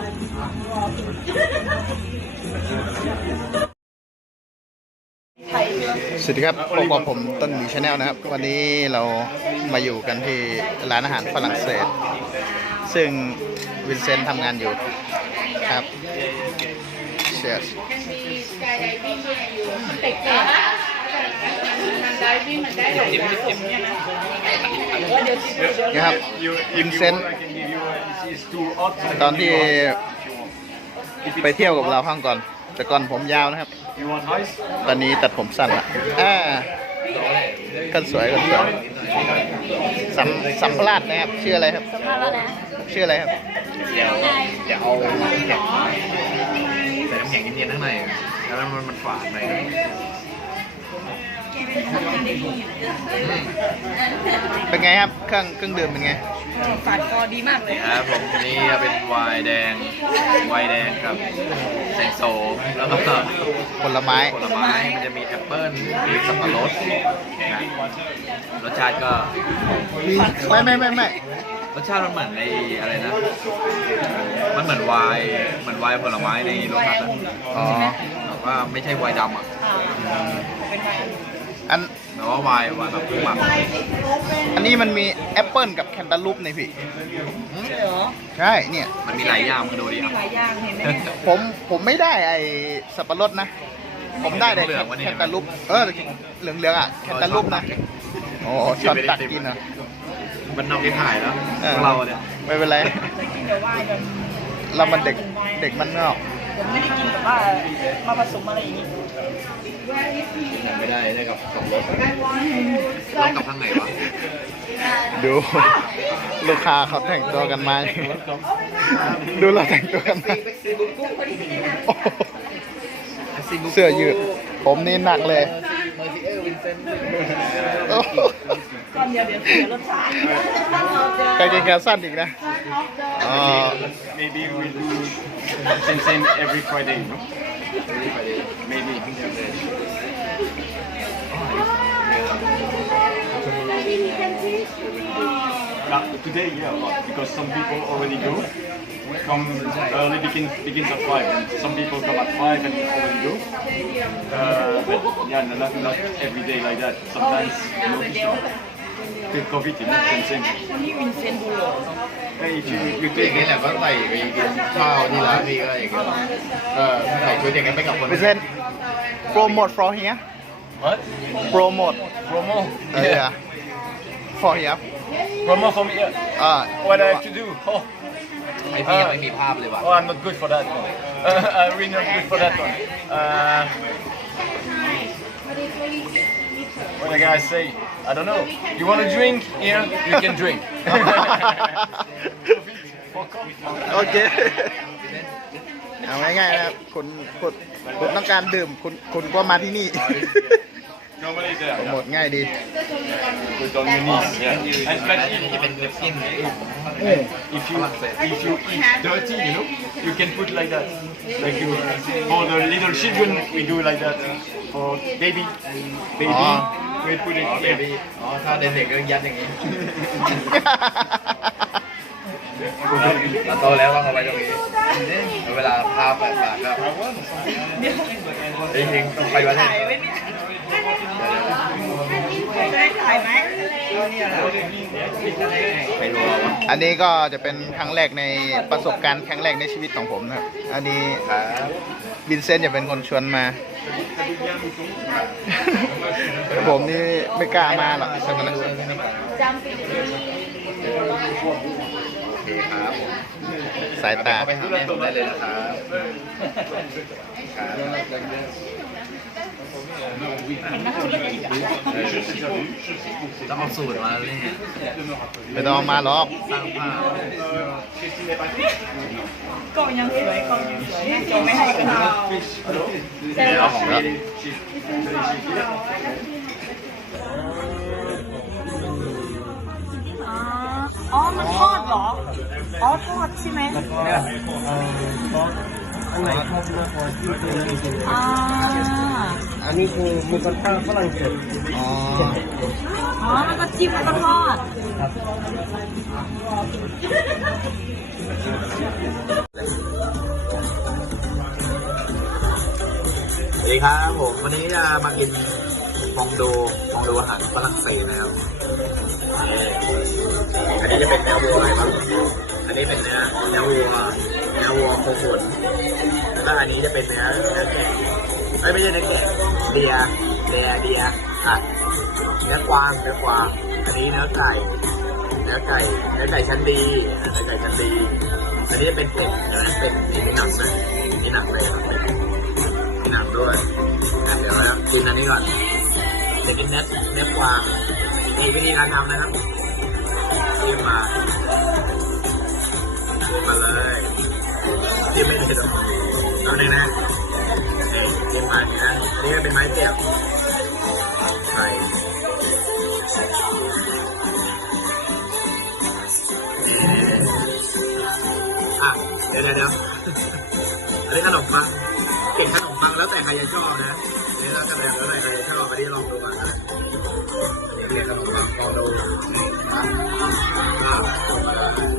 สวัสดีครับพบกับผมต้นหมีชาแนลนะครับ วันนี้เรามาอยู่กันที่ร้านอาหารฝรั่งเศส ซึ่งวินเซนต์ทำงานอยู่ครับเชียร์นะครับวินเซนต์ ตอนที่ไปเที่ยวกับเราข้างก่อน แต่ก่อนผมยาวนะครับ You want ice? ตอนนี้ตัดผมสั้นละอ่ากันสวยกันสวยสัมสัมภาษณ์นะครับ ชื่ออะไรครับ สัมภาษณ์แล้วนะชื่ออะไรครับ เดี๋ยวเดี๋ยวเอาน้ำแข็งใส่น้ำแข็งเย็นๆข้างในแล้วมันมันฝาดไป เป็นไงครับเครื่องเครื่องดื่มเป็นไงฝาดคอดีมากเลยครับผมนี่จะเป็นไวน์แดงไวน์แดงกับแสงโสมแล้วก็ผลไม้ผลไม้มันจะมีแอปเปิ้ลมีสับปะรดนะรสชาติก็ไม่ไม่ไม่ไม่รสชาติมันเหมือนในอะไรนะ มันเหมือนไวน์เหมือนไวน์ผลไม้ในโลตัสอะอ๋อแต่ว่าไม่ใช่ไวน์ดำอะ อันแต่ว่าไวน์ไวน์แบบหมักอันนี้มันมีแอปเปิลกับแคนตาลูปในพี่ ใช่เหรอใช่เนี่ย มันมีหลายอย่างมึงดูดิอะ หลายอย่างเห็นไหมเนี่ยผมผมไม่ได้ไอสับปะรดนะ ผมได้แต่เหลืองวะเนี่ย แคนตาลูปเออเหลืองเหลืองๆอะแคนตาลูปนะโอ้ช็อตตักกินเหรอ มันนอกที่ถ่ายแล้วเออ พวกเราเนี่ยไม่เป็นไรไม่กินเดี๋ยววายแบบเรามันเด็กเด็กมันนอก ผมไม่ได้กินแบบว่ามาผสมอะไรอย่างนี้ไม่ได้ได้กับสองรถรถกับข้างไหนวะดู ลูกค้าเขาแต่งตัวกันมา ดูเราแต่งตัวกันมาโอ้โหเสื้อยืด ผมนี่หนักเลยโอ้โหก่อนเดี๋ยวเดี๋ยวเสียรสชาติกางเกงขาสั้นอีกนะ อ๋อ Maybe we do same same every Friday, no? Maybe. Uh, today, yeah, because some people already go. Come early begins begins at five, and some people come at five and already go. Uh, but yeah, no, not not every day like that. Sometimes you know, take COVID, you know, same same. นี่วินเซนต์บูโร Hey, if you you คืออย่าง take นี้แหละก็ใส่ไปกินข้าวที่ร้านพี่ก็อย่างเงี้ยเออใส่ชุดอย่างนี้ไปกับคน เปอร์เซ็นต์โปรโมท for here what โปรโมท promo? เออ for here Promo for me. Yeah. อ่า What I have to do? Oh. ไอพี่ยังไม่มีภาพเลยว่ะ Oh, I'm not good for that one. Uh, I'm really not good for that one. Uh, what the guys say? I don't know. You want to drink? Here, you can drink. Fuck off. โอเคเอาง่ายๆนะครับคุณคุณคุณต้องการดื่มคุณคุณก็มาที่นี่ Normally there. โปรโมทง่ายดี Put on your knees. Yeah. And but อันนี้เป็นเนปกิน if you if you eat dirty, you know, you can put like that. Like you for the little children, we do like that. For baby, baby, Ah. we put it อ๋อเบ here. บี้อ๋อถ้าเด็กๆก็ยัดอย่างนี้เราโตแล้วต้องเอาไว้ตรงนี้แล้วเวลาพาไปปากก็จริงๆไปวันนี้ถ่ายไว้เนี่ยได้ถ่ายไหมไปรัววะ อันนี้ก็จะเป็นครั้งแรกในประสบการณ์ครั้งแรกในชีวิตของผมนะครับ อันนี้บวินเซนต์จะเป็นคนชวนมา ผมนี่ไม่กล้ามาหรอกใช่ไหมนะโอเคครับสายตาเข้าไปหาแม่ผมได้เลยนะครับ ต้องเอาสูตรมาเลยเนี่ยไม่ต้องเอามาหรอกสร้างภาพกล้องยังสวยกล้องยังสวยจงไม่ให้กันเดี๋ยวเอาของพี่อ๋อ มันทอดเหรอ อ๋อ ทอดใช่ไหม อันไหนชอบมากกว่าที่เป็นจริอ่าอันนี้คือมีคนข้างฝรั่งเศสอ๋ออ๋อแล้ก็จิ้มแล้วก็ทอด ครับสวัสดีครับผมวันนี้จะมากินมองดูมองดูอาหารฝรั่งเศสนะครับอันนี้จะเป็นเนื้อวัวครับอันนี้เป็นเนื้อเนื้อวัวื้อวัวโคขุนแล้วก็อันนี้จะเป็นเนื้อเนื้อแกะเอ้ยไม่ใช่เนื้อแกะเดียเดียเดียอะเนื้อกวางเนื้อกวางอันนี้เนื้อไก่เนื้อไก่เนื้อไก่ชั้นดีเนื้อไก่ชั้นดี อันนี้เป็นเป็ดเดี๋ยวนะเป็ดมีหนังนะมีหนังเลยครับเป็ดมีหนังด้วยเดี๋ยวนะกินอันนี้ก่อนเดี๋ยวกินเนื้อเนื้อกวางนี่วิธีการทำนะครับจิ้มมาจิ้มมาเลย ไม่ได้หรอกเอาหนึ่งนะเอ้ยจิ้มมานี่นะอันนี้ก็เป็นไม้เสียบใส่อะเดี๋ยวเดี๋ยวเดี๋ยวอันนี้ขนมปังเก่งขนมปังแล้วแต่ใครจะชอบนะอันนี้แล้วแต่แล้วแต่ใครจะชอบอันนี้ลองดูอะอันนี้เรียนขนมปังลองดูอ่า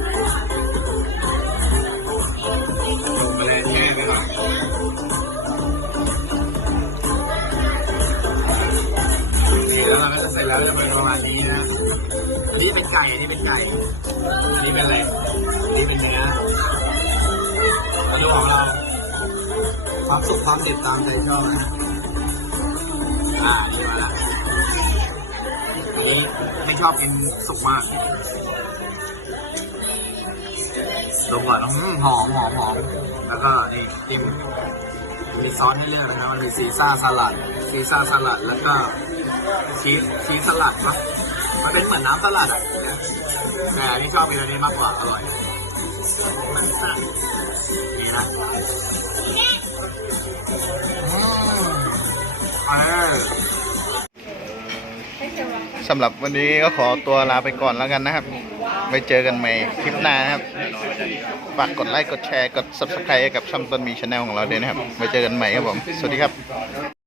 ร็จแล้วจะเป็นประมาณนี้นะอันนี้เป็นไก่อันนี้เป็นไก่อันนี้เป็นอะไรอันนี้เป็นเนื้ออันนี้ของเรา ความสุขความเด็ดตามใจชอบนะอ่าอันนี้มาแล้วอันนี้ไม่ชอบกินสุกมากดมก่อนอืมหอมหอมหอมแล้วก็นี่จิ้มมีซอสให้เลือกนะครับมันมีซีซ่าสลัดซีซ่าสลัดแล้วก็ ชีสชีสสลัดปะมันเป็นเหมือนน้ำสลัดอะแต่อันนี้ชอบกินอันนี้มากกว่าอร่อยนี่นะอืมเออสำหรับวันนี้ก็ขอตัวลาไปก่อนแล้วกันนะครับ ไว้เจอกันใหม่คลิปหน้านะครับ ฝากกดไลค์ กดแชร์ กด subscribe ให้กับช่องต้นมีชาแนลของเราด้วยนะครับ ไว้เจอกันใหม่ครับผม สวัสดีครับ